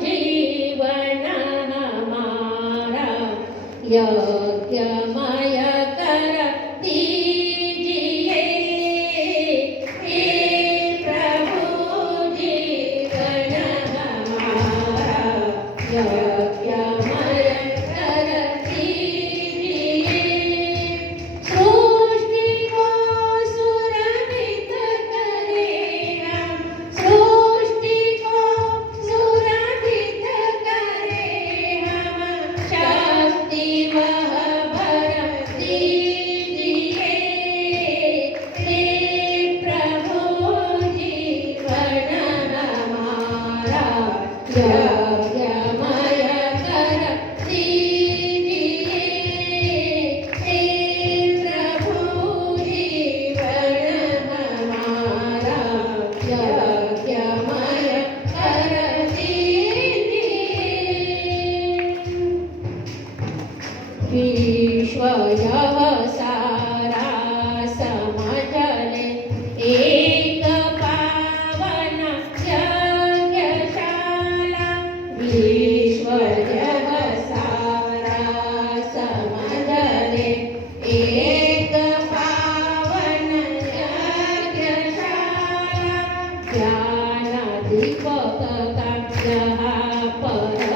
जीवन हमारा यज्ञमय कर दीजिए हे प्रभु जीवन हमारा यज्ञमय कर दीजिए सृष्टि को सुरभित करे हम सृष्टि को सुरभित करे हम शक्ति वह भर दीजिए हे प्रभु जीवन हमारा यज्ञमय कर दीजिए हे प्रभु जीवन हमारा यज्ञमय कर दीजिए विश्व यह सारा समझले एक पावन यज्ञशाला विश्व यह सारा समझले एक पावन यज्ञशाला ज्ञान दीपक का यहाँ पर